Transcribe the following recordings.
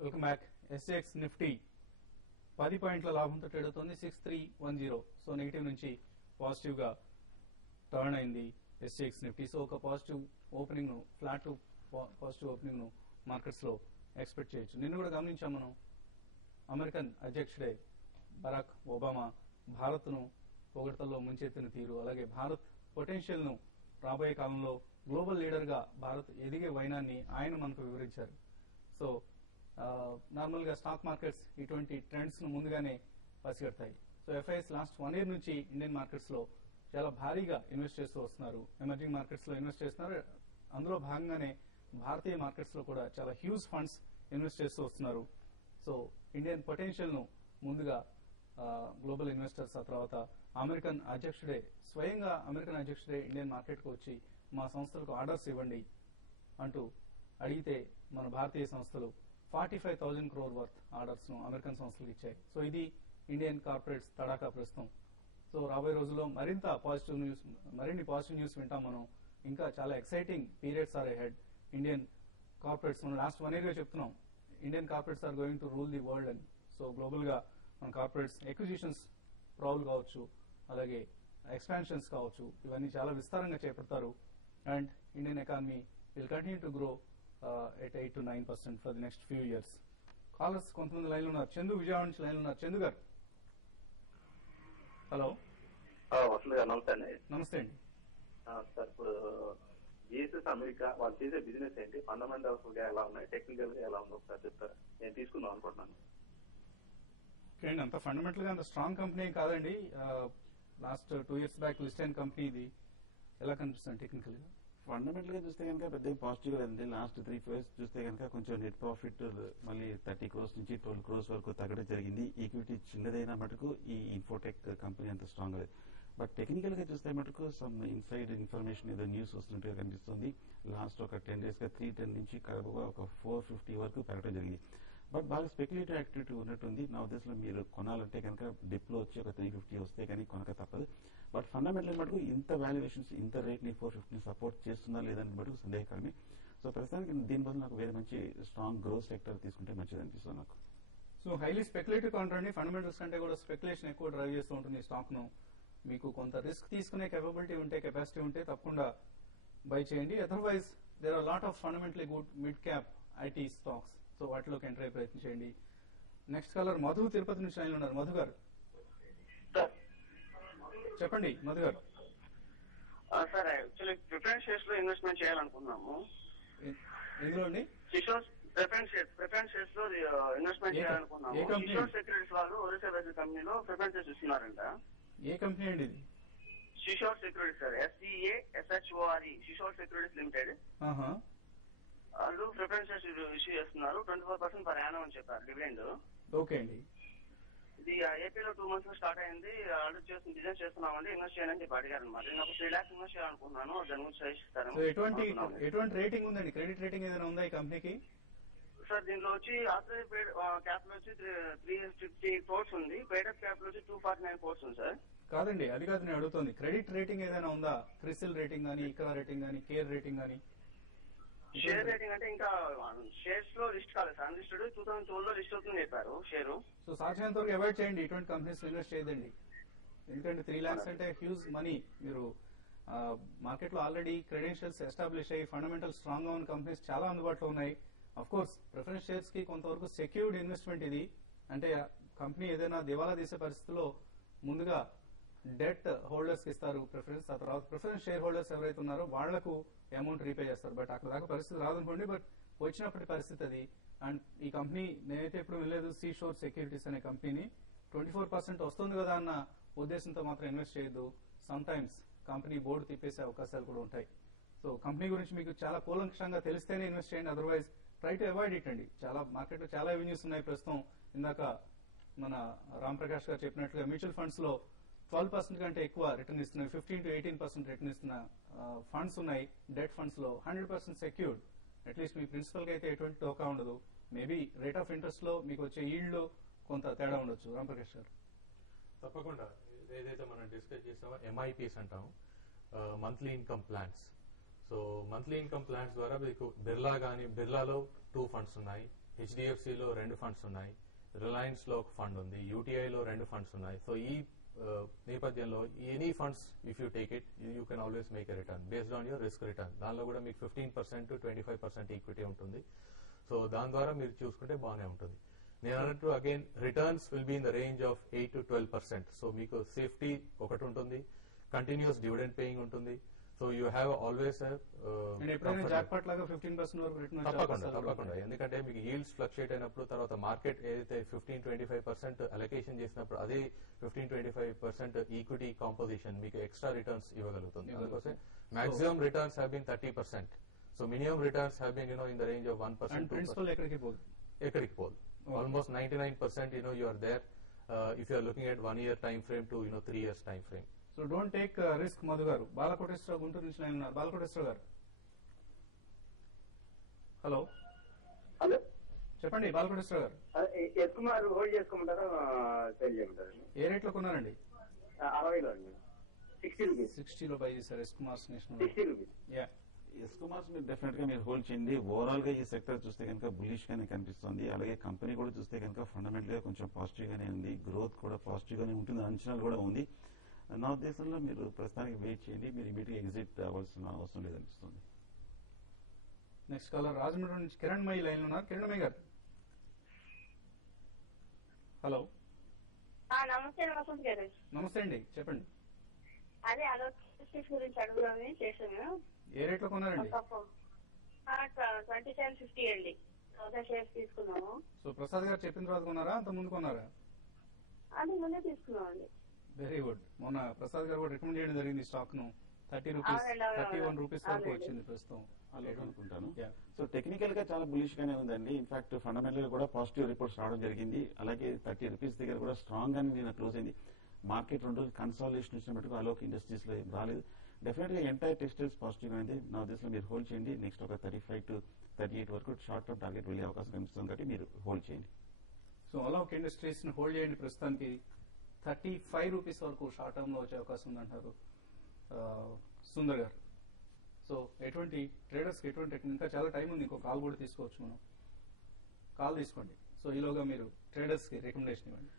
Welcome back. SGX Nifty 10 పాయింట్ల లాభంతో trade అవుతోంది 6310. సో నెగిటివ్ నుంచి పాజిటివ్ గా టర్న్ అయింది ఎస్జీఎక్స్ నిఫ్టీ. సో ఒక పాజిటివ్ ఓపెనింగ్ ను ఫ్లాట్ టు పాజిటివ్ ఓపెనింగ్ ను మార్కెట్స్ లో ఎక్స్పెక్ట్ చేయొచ్చు. నిన్న కూడా గమనించాం మనం, అమెరికన్ అధ్యక్షుడే బరాక్ ఒబామా భారత్ ను పొగడ్తల్లో ముంచెత్తిన తీరు, అలాగే భారత్ పొటెన్షియల్ ను రాబోయే కాలంలో గ్లోబల్ లీడర్ గా భారత్ ఎదిగే వైనాన్ని ఆయన మనకు వివరించారు. సో నార్మల్ గా స్టాక్ మార్కెట్స్ ఇటువంటి ట్రెండ్స్ ను ముందుగానే పసిగడతాయి. సో ఎఫ్ఐఎస్ లాస్ట్ 1 year నుంచి ఇండియన్ మార్కెట్స్ లో చాలా భారీగా ఇన్వెస్ట్ చేస్తూ వస్తున్నారు. ఎమర్జింగ్ మార్కెట్స్ లో ఇన్వెస్ట్ చేస్తున్నారు. అందులో భాగంగానే భారతీయ మార్కెట్స్ లో కూడా చాలా హ్యూజ్ ఫండ్స్ ఇన్వెస్ట్ చేస్తూ వస్తున్నారు. సో ఇండియన్ పొటెన్షియల్ ను ముందుగా గ్లోబల్ ఇన్వెస్టర్స్, ఆ తర్వాత స్వయంగా అమెరికన్ అధ్యక్షుడే ఇండియన్ మార్కెట్ కు వచ్చి మా సంస్థలకు ఆర్డర్స్ ఇవ్వండి అంటూ అడిగితే మన భారతీయ సంస్థలు 45,000 crore వర్త్ ఆర్డర్స్ ను అమెరికన్ సంస్థలకు ఇచ్చాయి. సో ఇది ఇండియన్ కార్పొరేట్స్ తడాకా ప్రస్తుతం. సో రాబోయే రోజుల్లో మరిన్ని పాజిటివ్ న్యూస్ వింటాం మనం. ఇంకా చాలా exciting periods are ahead. Indian corporates మనం లాస్ట్ 1 year గా చెప్తున్నాం, Indian corporates are going to rule the world అని. సో గ్లోబల్ గా మన కార్పొరేట్స్ ఎక్విజిషన్స్ ప్రాబ్లం కావచ్చు, అలాగే ఎక్స్పాన్షన్స్ కావచ్చు, ఇవన్నీ చాలా విస్తారంగా చేపడతారు. And Indian economy will continue to grow at 8 to 9% for the next few years. Callers కొంతమంది లైన్ లో ఉన్నారు. చందు విజయవాడ నుంచి లైన్ లో ఉన్నారు. చందు గారు, హలో. వసంత్ గారు నమస్తే అండి. నమస్తే అండి. సార్, ఇప్పుడు జిఎస్ఎస్ అమెరికా వాళ్ళు చేసే బిజినెస్ ఏంటి, ఫండమెంటల్స్ గా ఎలా ఉన్నాయి, టెక్నికల్ గా ఎలా ఉందో ఒకసారి చెప్తారా? నేను తీసుకుందాం అనుకుంటున్నాను. ఓకే, అంత ఫండమెంటల్ గా అంత స్ట్రాంగ్ కంపెనీ కాదండి. లాస్ట్ 2 years బ్యాక్ లిస్ట్ అయిన కంపెనీ ఇది. ఎలా కనిపిస్తుంది టెక్నికల్ గా? ఫండమెంటల్ గా చూస్తే కనుక పెద్ద పాజిటివ్ లేదండి. లాస్ట్ 3 years చూస్తే కనుక కొంచెం నెట్ ప్రాఫిట్ మళ్ళీ 30 crores నుంచి 12 crores వరకు తగ్గడం జరిగింది. ఈక్విటీ చిన్నదైన మటుకు ఈ ఇన్ఫోటెక్ కంపెనీ అంత స్ట్రాంగ్ లేదు. బట్ టెక్నికల్ గా చూస్తే మటుకు సమ్ ఇన్సైడ్ ఇన్ఫర్మేషన్ ఏదో న్యూస్ వస్తున్నట్టుగా కనిపిస్తుంది. లాస్ట్ ఒక 10 days గా 310 నుంచి కరెక్ట్గా ఒక 450 వరకు పెరగడం జరిగింది. బట్ బాగా స్పెక్యులేటివ్ యాక్టివిటీ ఉన్నట్టుంది. నా ఉద్దేశంలో మీరు కొనాలంటే కనుక డిప్ లో వచ్చి ఒక 350 వస్తే కానీ కొనక తప్పదు. బట్ ఫండమెంటల్ మటుకు ఇంత వాల్యుయేషన్స్ ఇంత రేట్ ని 450 సపోర్ట్ చేస్తుందా లేదని మటుకు సందేహకరమే. సో ప్రస్తుతానికి దీని బదులు నాకు వేరే మంచి స్ట్రాంగ్ గ్రోత్ సెక్టర్ తీసుకుంటే మంచిది అనిపిస్తుంది నాకు. సో హైలీ స్పెక్యులేటివ్ కౌంటర్ అండి. ఫండమెంటల్స్ కంటే కూడా స్పెక్యులేషన్ ఎక్కువ డ్రైవ్ చేస్తూ ఉంటుంది స్టాక్ ను. మీకు కొంత రిస్క్ తీసుకునే కెపాసిటీ ఉంటే తప్పకుండా బై చేయండి. Otherwise there are lot of fundamentally good mid cap IT stocks. So వాటిలోకి ఎంటర్ అయ్యే ప్రయత్నం చేయండి. నెక్స్ట్ కాలర్ మధు తిరుపతి నుంచి లైన్ ఉన్నారు. మధు గారు చెప్పండి. మధు గారు, సార్ యాక్చువల్లీ ప్రిఫరెన్స్ షేర్స్ లో ఇన్వెస్ట్మెంట్ చేయాలనుకున్నాము. ఎందులో అండి? ప్రిఫరెన్స్ షేర్స్ లో ఇన్వెస్ట్మెంట్ చేయాలనుకున్నాము. కిషోర్ సెక్యూరిటీస్ వాళ్ళు ఒరిస్సా బేస్డ్ కంపెనీలో ప్రిఫరెన్స్ షేర్స్ ఇస్తున్నారంట. ఏ కంపెనీ అండి ఇది? Kishore securities sir, SCASHORE, Kishore securities limited. వాళ్ళు ప్రిఫరెన్స్ షేర్స్ ఇష్యూ చేస్తున్నారు. 24% పర్ యానం అని చెప్పారు డివిడెండ్. ఓకే అండి. ఇది ఏపీలో 2 months లో స్టార్ట్ అయింది. ఆర్డర్ చేస్తుంది, బిజినెస్ చేస్తున్నామండి, ఇన్వెస్ట్ చేయండి అని చెప్పి అడిగారు అనమాట. నేను ఒక 3 lakhs ఇన్వెస్ట్ చేయాలనుకుంటున్నాను. దాని గురించి సజెస్ట్ ఎటువంటి రేటింగ్ ఉందండి? క్రెడిట్ రేటింగ్ ఏదైనా ఉందా ఈ కంపెనీకి? సార్ దీంట్లో వచ్చి ఆథరైజ్ క్యాపిటల్ వచ్చి 350 crores ఉంది. పేడప్ క్యాపిటల్ వచ్చి 249 crores ఉంది సార్. కాదండి, అది కాదు నేను అడుగుతుంది. క్రెడిట్ రేటింగ్ ఏదైనా ఉందా? క్రిసిల్ రేటింగ్ గానీ, ఇక్రా రేటింగ్ గానీ, కేర్ రేటింగ్ గానీ? షేర్ రేటింగ్ అంటే ఇంకా షేర్స్ లో లిస్ట్ కాలేదు సార్. అన్లిస్టెడ్ 2012 లో లిస్ట్ అవుతుంది చెప్పారు షేరు. సో సాధ్యమైనంత వరకు అవాయిడ్ చేయండి, ఇటువంటి కంపెనీస్ ఇన్వెస్ట్ చేయదండి. ఎందుకంటే 3 lakhs అంటే హ్యూజ్ మనీ. మీరు మార్కెట్ లో ఆల్రెడీ క్రెడెన్షియల్స్ ఎస్టాబ్లిష్ అయ్యి ఫండమెంటల్ స్ట్రాంగ్ గా ఉన్న కంపెనీస్ చాలా అందుబాటులో ఉన్నాయి. అఫ్ కోర్స్ ప్రిఫరెన్స్ షేర్స్ కి కొంతవరకు సెక్యూర్డ్ ఇన్వెస్ట్మెంట్ ఇది. అంటే కంపెనీ ఏదైనా దివాలా తీసే పరిస్థితిలో ముందుగా డెట్ హోల్డర్స్ కి ఇస్తారు ప్రిఫరెన్స్. ఆ తర్వాత ప్రిఫరెన్స్ షేర్ హోల్డర్స్ ఎవరైతే ఉన్నారో వాళ్లకు అమౌంట్ రీపే చేస్తారు. బట్ అక్కడ దాకా పరిస్థితి రాదనుకోండి, బట్ వచ్చినప్పటి పరిస్థితి అది. అండ్ ఈ కంపెనీ నేనైతే ఎప్పుడు వినలేదు, సీషోర్ సెక్యూరిటీస్ అనే కంపెనీని. 24% వస్తుంది కదా అన్న ఉద్దేశంతో మాత్రం ఇన్వెస్ట్ చేయొద్దు. సమ్ టైమ్స్ కంపెనీ బోర్డు తిప్పేసే అవకాశాలు కూడా ఉంటాయి. సో కంపెనీ గురించి మీకు చాలా కూలంకషంగా తెలిస్తేనే ఇన్వెస్ట్ చేయండి. Otherwise try to avoid it అండి. చాలా మార్కెట్ లో చాలా ఎవెన్యూస్ ఉన్నాయి ప్రస్తుతం. ఇందాక మన రామ్ ప్రకాష్ గారు చెప్పినట్లుగా మ్యూచువల్ ఫండ్స్ లో 12% కంటే ఎక్కువ రిటర్న్ ఇస్తున్నాయి. 15 to 18% రిటర్న్ ఇస్తున్న ఫండ్స్ ఉన్నాయి. డెట్ ఫండ్స్ లో 100% సెక్యూర్డ్. అట్లీస్ట్ మీ ప్రిన్సిపల్ కి అయితే ఎటువంటి టోకా ఉండదు. మేబీ రేట్ ఆఫ్ ఇంట్రెస్ట్ లో మీకు వచ్చే ఈల్డ్ లో కొంత తేడా ఉండొచ్చు. రామ్ ప్రకాష్ గారు. తప్పకుండా ఏదైతే మనం డిస్కస్ చేసామో MIPs అంటాము, monthly income plans. So monthly income plans ద్వారా మీకు బిర్లాలో 2 funds ఉన్నాయి, హెచ్డిఎఫ్సిలో 2 ఫండ్స్ ఉన్నాయి, రిలయన్స్ లో ఒక ఫండ్ ఉంది, యూటీఐలో 2 ఫండ్స్ ఉన్నాయి. సో ఈ నేపథ్యంలో any funds if you take it you can always make a return based on your risk return. దానిలో కూడా మీకు 15% to 25% ఈక్విటీ ఉంటుంది. సో దాని ద్వారా మీరు చూసుకుంటే బాగానే ఉంటుంది. నేను అన్నట్టు again returns will be in the range of 8 to 12%. So మీకు సేఫ్టీ ఒకటి ఉంటుంది, కంటిన్యూస్ డివిడెండ్ పేయింగ్ ఉంటుంది. సో యూ హ్యావ్ ఆల్వేస్ తప్పకుండా, ఎందుకంటే మీకు ఈల్డ్స్ ఫ్లక్చుయేట్ అయినప్పుడు తర్వాత మార్కెట్ ఏదైతే 15-25% అలొకేషన్ చేసినప్పుడు అదే 15-25% ఈక్విటీ కాంపోజిషన్ మీకు ఎక్స్ట్రా రిటర్న్స్ ఇవ్వగలుగుతుంది. అందుకోసం maximum returns have been 30%. So minimum returns have been in the range of 1%. ఎక్కడికి పోదు. Almost 99% you are there if you are looking at 1 year time frame to 3 years time frame. So don't take risk. Madhu గారు బాలకోటేశ్వరరావు గుంటూరు నుంచి line ఉన్నారు. బాలకోటేశ్వరరావు గారు hello hello చెప్పండి. బాలకోటేశ్వరరావు గారు ఎక్కుమారు hold చేసుకోమంటారా sale చేయమంటారా? ఏ rate లో కొన్నారండి? 60లో అండి. 60 రూపీస్. 60లో బై చేశారు ఎస్కుమార్స్ నేషనల్. 60 రూపీస్. యా ఎస్కుమార్స్ మీరు డెఫినెట్ గా మీరు హోల్డ్ చేయండి. ఓవరాల్ గా ఈ సెక్టర్ చూస్తే కనుక బులిష్ గానే కనిపిస్తుంది. అలాగే కంపెనీ కూడా చూస్తే కనుక ఫండమెంటల్ గా కొంచెం పాజిటివ్ గానే ఉంది, గ్రోత్ కూడా పాజిటివ్ గానే ఉంటుంది, అంచనాలు కూడా ఉంది. నా ఉద్దేశంలో మీరు ప్రస్తుతానికి వెయిట్ చేయండి, మీరు ఇమీడియట్ గా ఎగ్జిట్ అవ్వాల్సిన అవసరం లేదనిపిస్తుంది. నెక్స్ట్ కాలర్ రాజమండ్రి నుంచి కిరణ్మయి లైన్ ఉన్నారు. కిరణ్మయి గారు హలో. నమస్తే వసంత్ గారు. నమస్తే అండి, చెప్పండి. అదే అలోసిస్ గురించి అడుగుదామని చేశాను. ఏ రేట్ లో కొన్నారండి? 2750 అండి. 1000 షేర్స్ తీసుకున్నాము. సో ప్రసాద్ గారు చెప్పిన తర్వాత కొన్నారా, అంత ముందు కొన్నారా? అది ముందే తీసుకున్నామండి. Very good. మొన్న ప్రసాద్ గారు కూడా రికమెండ్ చేయడం జరిగింది స్టాక్ ను. 31 రూపీస్ వరకు వచ్చింది ప్రస్తుతం అనుకుంటాను. సో టెక్నికల్ గా చాలా బులిష్ గానే ఉందండి. ఇన్ఫాక్ట్ ఫండమెంటల్ గా కూడా పాజిటివ్ రిపోర్ట్స్ రావడం జరిగింది. అలాగే 30 రూపీస్ దగ్గర కూడా స్ట్రాంగ్ గానే నిన్న క్లోజ్ అయింది. మార్కెట్ 2 రోజులు కన్సాలిడేషన్ వచ్చిన మటుకు అలోక్ ఇండస్ట్రీస్ లో ఏం రాలేదు. డెఫినెట్ గా ఎంటైర్ టెక్స్టైల్స్ పాజిటివ్ అయింది. నా ఉద్దేశంలో మీరు హోల్డ్ చేయండి. నెక్స్ట్ ఒక 35 to 38 వరకు షార్ట్ టర్మ్ టార్గెట్ వెళ్ళే అవకాశం కనిపిస్తుంది కాబట్టి మీరు హోల్డ్ చేయండి. సో అలోక్ ఇండస్ట్రీస్ ని హోల్డ్ చేయండి. ప్రస్తుతానికి 35 రూపీస్ వరకు షార్ట్ టర్మ్ లో వచ్చే అవకాశం ఉందంటారు సుందర్ గారు. సో ఎటువంటి ట్రేడర్స్ కి ఎటువంటి ఇంకా చాలా టైం ఉంది, ఇంకో కాల్ కూడా తీసుకోవచ్చు. మనం కాల్ తీసుకోండి. సో ఈలోగా మీరు ట్రేడర్స్ కి రికమెండేషన్ ఇవ్వండి.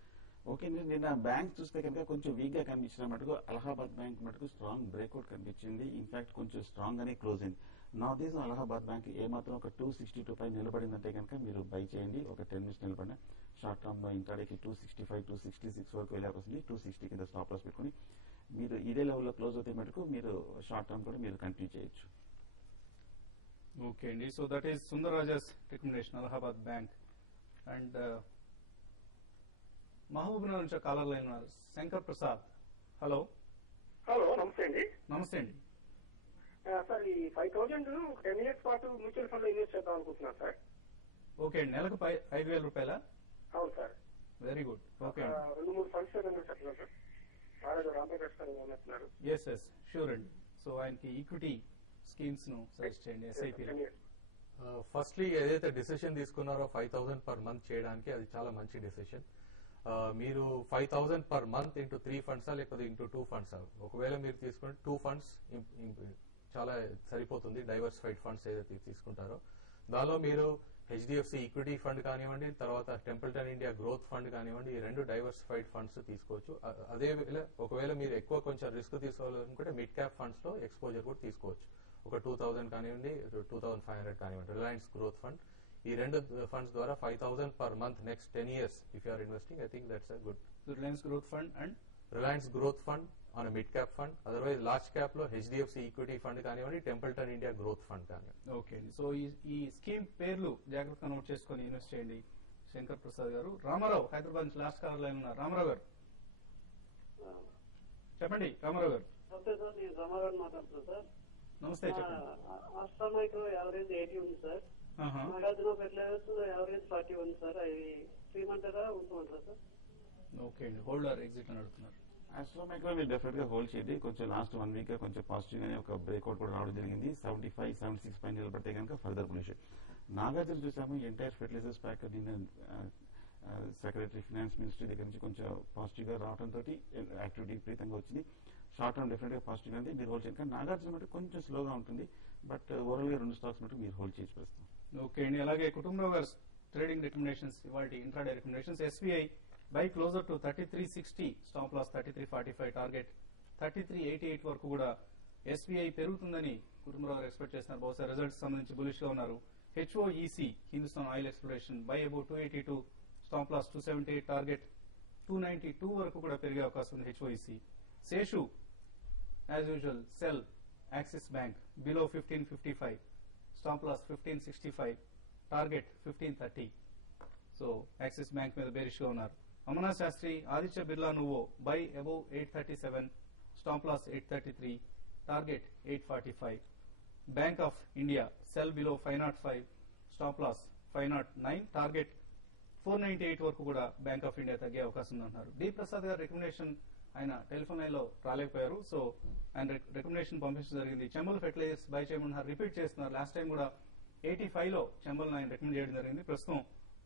ఓకే, నిన్న బ్యాంక్ చూస్తే కనుక కొంచెం వీక్ గా కనిపించిన మటుకు అలహాబాద్ బ్యాంక్ మటుకు స్ట్రాంగ్ బ్రేక్అవుట్ కనిపించింది. ఇన్ఫాక్ట్ కొంచెం స్ట్రాంగ్ గానే క్లోజ్ అయింది. నా ఉద్దేశం అలహాబాద్ బ్యాంక్ ఏమాత్రం ఒక 262 పై నిలబడిందంటే కనుక మీరు బై చేయండి. ఒక 10 మినిట్స్ నిలబడిన షార్ట్ టర్మ్ లో ఇంట్రాడేకి 265 266 వరకు వెళ్ళే అవకాశం ఉంది. 260 కింద స్టాప్ లాస్ పెట్టుకుని మీరు ఇదే లెవెల్లో క్లోజ్ అవుతే మటుకు మీరు షార్ట్ టర్మ్ కూడా మీరు కంటిన్యూ చేయొచ్చు. ఓకే అండి. So that is Sundar Raja's recommendation, Allahabad bank. And Mahabubnagar నుంచి కాలర్ లైన్ ఉన్నారు. శంకర్ ప్రసాద్ హలో. హలో, నమస్తే అండి. నమస్తే అండి. సార్ ఈ 5000 10 ఇయర్స్ పాటు మ్యూచువల్ ఫండ్ లో ఇన్వెస్ట్ చేద్దాం అనుకుంటున్నాను సార్. ఓకే అండి. నెలకు 5000 రూపాయల? అవును sir. Very good. Okay 2-3 funds చెప్తున్నారు సార్. రామప్రకాష్ గారు ఉన్నారు. ఎస్ ఎస్ షూర్ అండి. సో ఆయనకి ఈక్విటీ స్కీమ్స్ ను సజెస్ట్ చేయండి ఎస్ఐపి. ఫస్ట్లీ ఏదైతే డిసిషన్ తీసుకున్నారో 5000 పర్ మంత్ చేయడానికి, అది చాలా మంచి డిసిషన్. మీరు 5000 పర్ మంత్ ఇంటూ 3 ఫండ్సా లేకపోతే ఇంటూ 2 ఫండ్సా? ఒకవేళ మీరు తీసుకుంటే 2 ఫండ్స్ చాలా సరిపోతుంది. డైవర్సిఫైడ్ ఫండ్స్ ఏదైతే తీసుకుంటారో దానిలో మీరు హెచ్డిఎఫ్సి ఈక్విటీ ఫండ్ కానివ్వండి, తర్వాత టెంపుల్టన్ ఇండియా గ్రోత్ ఫండ్ కానివ్వండి, ఈ 2 డైవర్సిఫైడ్ ఫండ్స్ తీసుకోవచ్చు. అదే ఒకవేళ మీరు ఎక్కువ కొంచెం రిస్క్ తీసుకోవాలనుకుంటే మిడ్ క్యాప్ ఫండ్స్ లో ఎక్స్పోజర్ కూడా తీసుకోవచ్చు. ఒక 2000 కానివ్వండి, 2500 కానివ్వండి. రిలయన్స్ గ్రోత్ ఫండ్, ఈ 2 ఫండ్స్ ద్వారా 5000 per month next 10 years if you are investing, I think that's a good. Reliance Growth Fund and Reliance Growth Fund on a mid cap fund, otherwise large cap లో HDFC equity fund కానివ్వండి, Templeton India Growth Fund కానివ్వండి. Okay, so ఈ scheme పేర్లు జాగ్రత్తగా note చేసుకుని invest చేయండి. శంకర్ ప్రసాద్ గారు. రామారావు హైదరాబాద్ నుంచి లాస్ట్ కాలర్ లైన్ ఉన్నారు. రామారావు గారు చెప్పండి. రామారావు గారు. ఓకే సార్, నేను రామారావు మాట్లాడుతున్నాను సార్. నమస్తే, చెప్పండి. అస్సామైక్రో యావరేజ్ 80 ఉంది సార్. నాగార్జున ఫెర్టిలైజర్స్ యావరేజ్ 40 ఉంది సార్. అవి 3 మంత్గా ఉంటుమంటారా సార్? ఓకే అండి. హోల్డర్ ఎగ్జిట్ అని అడుగుతున్నారు. అస్ట్రోమైక్రో మీరు డెఫినెట్ గా హోల్డ్ చేయండి. కొంచెం లాస్ట్ 1 వీక్ గా కొంచెం పాజిటివ్ గానే ఒక బ్రేక్అవుట్ కూడా రావడం జరిగింది. 75, 76 పైన నిలబడితే కనుక ఫర్దర్ బులిష్. నాగార్జున చూసాము ఎంటైర్ ఫెర్టిలైజర్స్ ప్యాక్ నిన్న సెక్రటరీ ఫైనాన్స్ మినిస్ట్రీ దగ్గర నుంచి కొంచెం పాజిటివ్ గా రావడంతో యాక్టివిటీ విపరీతంగా వచ్చింది. షార్ట్ టర్మ్ డెఫినెట్ గా పాజిటివ్ గా ఉంది, మీరు హోల్డ్ చేయండి. కానీ నాగార్జున మటు కొంచెం స్లోగా ఉంటుంది. బట్ ఓవరాల్ గా 2 స్టాక్స్ మటు మీరు హోల్డ్ చేసి ప్రస్తుతం. ఓకే అండి. అలాగే కుటుంబరావు గారు ట్రేడింగ్ రికమెండేషన్స్ ఇవాళ intraday recommendations. SBI buy closer to 3360, stop loss 3345, target 3388 వరకు కూడా ఎస్బీఐ పెరుగుతుందని కుటుంబరావు ఎక్స్పెక్ట్ చేస్తున్నారు. బహుశా రిజల్ట్స్ సంబంధించి బులిష్ గా ఉన్నారు. HOEC Hindustan oil exploration buy about 282, stop loss 278, target 292 వరకు కూడా పెరిగే అవకాశం ఉంది HOEC. Seshu as usual sell axis bank below 1555, stop loss 1565, target 1530. So axis bank మీద బేరిష్ గా ఉన్నారు. Amarnath Shastri Aditya Birla Nuvo buy above 837, stop loss 833, target 845. Bank of India sell below 505, stop loss 509, target 498 వరకు కూడా బ్యాంక్ ఆఫ్ ఇండియా తగ్గే అవకాశం ఉందంటున్నారు. డి ప్రసాద్ గారు recommendation ఆయన టెలిఫోన్ లైన్ లో రాలేకపోయారు. సో ఆయన రికమెండేషన్ పంపించడం జరిగింది. చెంబల్ ఫెర్టిలైజర్స్ బై చేయమన్నారు, రిపీట్ చేస్తున్నారు. లాస్ట్ టైం కూడా 85 లో చెంబల్ ఆయన రికమెండ్ చేయడం జరిగింది. ప్రస్తుతం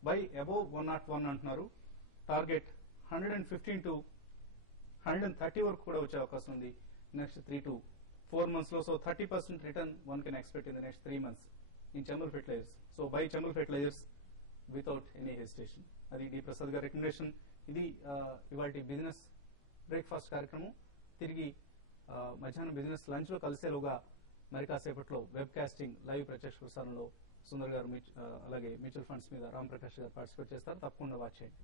బై అబోవ్ 101 అంటున్నారు. టార్గెట్ 115 to 130 వరకు కూడా వచ్చే అవకాశం ఉంది నెక్స్ట్ 3 to 4 months లో. So 30% return one can expect in the next 3 months in Chambal fertilisers. So buy Chambal fertilisers without any hesitation. అది డి ప్రసాద్ గారి రికమెండేషన్. ఇది ఇవాళ బిజినెస్ బ్రేక్ఫాస్ట్ కార్యక్రమం. తిరిగి మధ్యాహ్నం బిజినెస్ లంచ్ లో కలిసేలోగా మరి కాసేపట్లో వెబ్ కాస్టింగ్ లైవ్ ప్రత్యక్ష ప్రసారంలో సుందర్ గారు అలాగే మ్యూచువల్ ఫండ్స్ మీద రామ్ ప్రకాష్ గారు పార్టిసిపేట్ చేస్తారు. తప్పకుండా వాచ్ చేయండి.